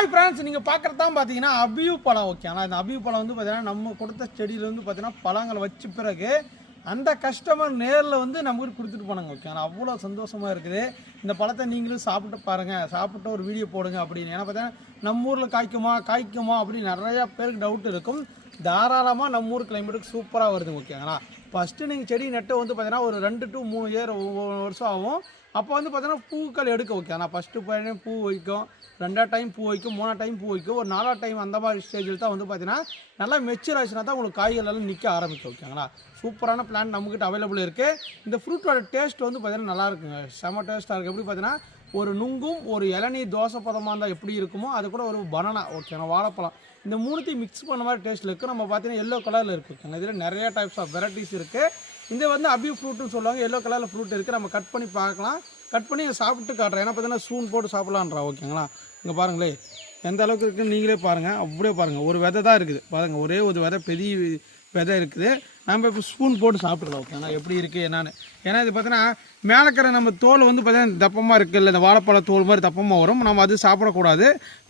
Hi friends, நீங்கள் பார்க்குறது தான் பார்த்தீங்கன்னா அபியூ பழம். ஓகே, ஆனால் இந்த அபியூ பழம் வந்து பார்த்தீங்கன்னா நம்ம கொடுத்த செடியில் வந்து பார்த்தீங்கன்னா பழங்களை வச்ச பிறகு அந்த கஸ்டமர் நேரில் வந்து நமக்கு கொடுத்துட்டு போனாங்க. ஓகே, ஆனால் அவ்வளோ சந்தோஷமாக இருக்குது. இந்த பழத்தை நீங்களும் சாப்பிட்டு பாருங்கள், சாப்பிட்டு ஒரு வீடியோ போடுங்க அப்படின்னு. ஏன்னா பார்த்தீங்கன்னா நம்ம ஊரில் காய்க்குமா அப்படின்னு நிறையா பேருக்கு டவுட் இருக்கும். தாராளமாக நம்ம ஊர் கிளைமேட்டுக்கு சூப்பராக வருது. ஓகேங்களா, ஃபஸ்ட்டு நீங்கள் செடி நட்டு வந்து பார்த்தீங்கன்னா ஒரு 2 to 3 இயர் வருஷம் ஆகும். அப்போ வந்து பார்த்தீங்கன்னா பூக்கள் எடுக்க. ஓகே, ஆனால் ஃபஸ்ட்டு பையனே பூ வைக்கும், 2ஆவது டைம் பூ வைக்கும், 3ஆவது டைம் பூ வைக்கும், ஒரு 4ஆவது டைம் அந்த மாதிரி ஸ்டேஜில் தான் வந்து பார்த்தீங்கன்னா நல்லா மெச்சூர் ஆச்சுன்னா தான் உங்களுக்கு காய்கள் எல்லாம் நிற்க ஆரம்பிக்கும். ஓகேங்களா, சூப்பரான பிளான் நம்மக்கிட்ட அவைலபிள் இருக்குது. இந்த ஃப்ரூட்டோட டேஸ்ட் வந்து பார்த்தீங்கன்னா நல்லா இருக்குங்க, செம்ம டேஸ்ட்டாக இருக்குது. எப்படி பார்த்தீங்கன்னா ஒரு நுங்கும் ஒரு இளநீர் தோசை பதமாக இருந்தால் எப்படி இருக்குமோ அது கூட ஒரு பனானா, ஓகேங்களா, வாழைப்பழம், இந்த மூணுத்தையும் மிக்ஸ் பண்ண மாதிரி டேஸ்ட்டில் இருக்குது. நம்ம பார்த்தீங்கன்னா எல்லோ கலரில் இருக்குது. ஓகேங்க, இதில் நிறைய டைப்ஸ் ஆஃப் வெரைட்டிஸ் இருக்குது. இந்த வந்து அபியூ ஃப்ரூட்டுன்னு சொல்லுவாங்க. எல்லோ கலரில் ஃப்ரூட் இருக்குது. நம்ம கட் பண்ணி பார்க்கலாம், கட் பண்ணி சாப்பிட்டு காட்டுறேன். ஏன்னா பார்த்தீங்கன்னா ஸ்பூன் போட்டு சாப்பிட்லான்றா. ஓகேங்களா, இங்கே பாருங்களே எந்த அளவுக்கு இருக்குதுன்னு நீங்களே பாருங்கள். அப்படியே பாருங்கள், ஒரு விதை தான் இருக்குது பாருங்கள், ஒரே ஒரு விதை, பெரிய விதை இருக்குது. நம்ம இப்போ ஸ்பூன் போட்டு சாப்பிட்றோம். ஓகேங்களா, எப்படி இருக்குது என்னான்னு. ஏன்னா இது பார்த்தீங்கன்னா மேலே இருக்கிற நம்ம தோல் வந்து பார்த்தீங்கன்னா தப்பமாக இருக்குல்ல, இந்த வாழைப்பழ தோல் மாதிரி தப்பமாக வரும். நம்ம அது சாப்பிடக்கூடாது.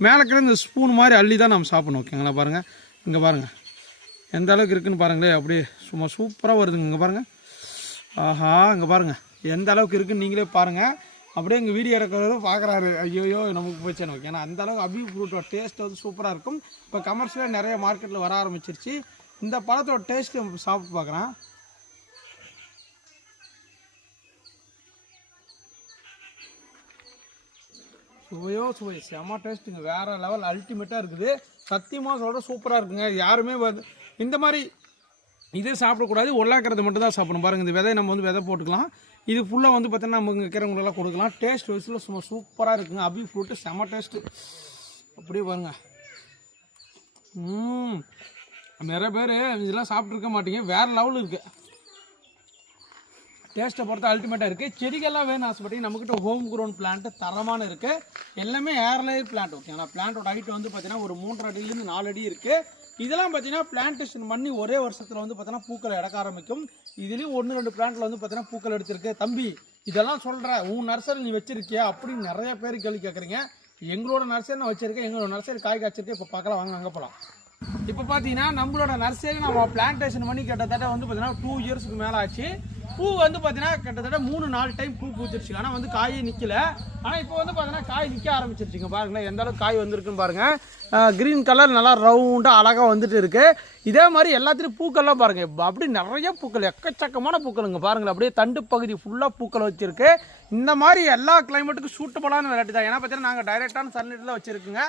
மேலே இருக்கிற இந்த ஸ்பூன் மாதிரி அள்ளி தான் நம்ம சாப்பிடணும். ஓகேங்களா, பாருங்கள் இங்கே பாருங்கள் எந்த அளவுக்கு இருக்குதுன்னு பாருங்களே. அப்படியே சும்மா சூப்பராக வருதுங்க. இங்கே பாருங்கள், ஆஹா, இங்கே பாருங்கள் எந்த அளவுக்கு இருக்குதுன்னு நீங்களே பாருங்கள். அப்படியே எங்கள் வீடியோ இருக்கிறவரும் பார்க்குறாரு, ஐயோயோ நமக்கு போச்சுன்னு. ஓகே, ஏன்னா அந்தளவுக்கு அபியூ ஃப்ரூட்டோட டேஸ்ட் வந்து சூப்பராக இருக்கும். இப்போ கமர்ஷியலாக நிறைய மார்க்கெட்டில் வர ஆரம்பிச்சிருச்சு. இந்த பழத்தோட டேஸ்ட்டு சாப்பிட்டு பார்க்குறேன். சுவை செம்ம டேஸ்ட்டுங்க, வேறு லெவல் அல்டிமேட்டாக இருக்குது. சத்தியமாக சொல்கிற சூப்பராக இருக்குங்க. யாருமே இந்த மாதிரி இதே சாப்பிடக்கூடாது, ஒல்லாக்கிறது மட்டும் தான் சாப்பிடணும். பாருங்கள், இந்த விதையை நம்ம வந்து விதை போட்டுக்கலாம். இது ஃபுல்லாக வந்து பார்த்தீங்கன்னா நம்ம இங்கே இருக்கிறவங்களெல்லாம் கொடுக்கலாம். டேஸ்ட் வைஸில் சும்மா சூப்பராக இருக்குங்க. அபியூ ஃப்ரூட்டு செம்ம டேஸ்ட்டு. அப்படியே பாருங்க, நிறைய பேர் இதெல்லாம் சாப்பிட்ருக்க மாட்டீங்க. வேறு லெவலில் இருக்குது. டேஸ்ட்டை பொறுத்த அல்டிமேட்டாக இருக்குது. செடிகள்லாம் வேணும் ஆசைப்பட்டீங்க, நம்மக்கிட்ட ஹோம் க்ரோன் பிளான்ட்டு தரமான இருக்குது. எல்லாமே ஏர்லேயர் பிளான்ட். ஓகேங்களா, பிளான்ட்டோட ஹைட் வந்து பார்த்தீங்கன்னா ஒரு 3.5 அடியிலேருந்து 4 அடி இருக்குது. இதெல்லாம் பார்த்தீங்கன்னா பிளான்டேஷன் பண்ணி ஒரே வருஷத்தில் வந்து பார்த்தீங்கன்னா பூக்களை எடுக்க ஆரம்பிக்கும். இதுலேயும் 1-2 பிளான்ட்டில் வந்து பார்த்தீங்கன்னா பூக்கள் எடுத்திருக்கு. தம்பி இதெல்லாம் சொல்கிற உன் நர்சரி நீ வச்சிருக்கியா அப்படின்னு நிறைய பேர் கேள்வி கேட்குறீங்க. எங்களோட நர்சரி நான் வச்சிருக்கேன், எங்களோட நர்சரி காய் காய்ச்சிருக்கேன். இப்போ பார்க்கலாம் வாங்க, அங்கே போகலாம். இப்போ பார்த்தீங்கன்னா நம்மளோட நர்சரி நம்ம பிளான்டேஷன் பண்ணி கிட்டத்தட்ட வந்து பார்த்தீங்கன்னா 2 இயர்ஸுக்கு மேலே ஆச்சு. பூ வந்து பார்த்தீங்கன்னா கிட்டத்தட்ட 3-4 டைம் பூ பூச்சிருச்சு. ஆனால் வந்து காயே நிற்கல. ஆனால் இப்போ வந்து பார்த்தீங்கன்னா காய் நிற்க ஆரம்பிச்சிருச்சுங்க. பாருங்களேன் எந்த அளவுக்கு காய் வந்திருக்குன்னு பாருங்கள். க்ரீன் கலர் நல்லா ரவுண்டாக அழகாக வந்துட்டு இருக்குது. இதே மாதிரி எல்லாத்துலேயும் பூக்கள்லாம் பாருங்கள், அப்படி நிறைய பூக்கள், எக்கச்சக்கமான பூக்களுங்க. பாருங்களேன், அப்படியே தண்டு பகுதி ஃபுல்லாக பூக்கள் வச்சுருக்கு. இந்த மாதிரி எல்லா கிளைமேட்டுக்கும் சூட்டபுளான வெரைட்டி தான். ஏன்னா பார்த்தீங்கன்னா நாங்கள் டைரெக்டான சன்லைட்டில் வச்சுருக்குங்க.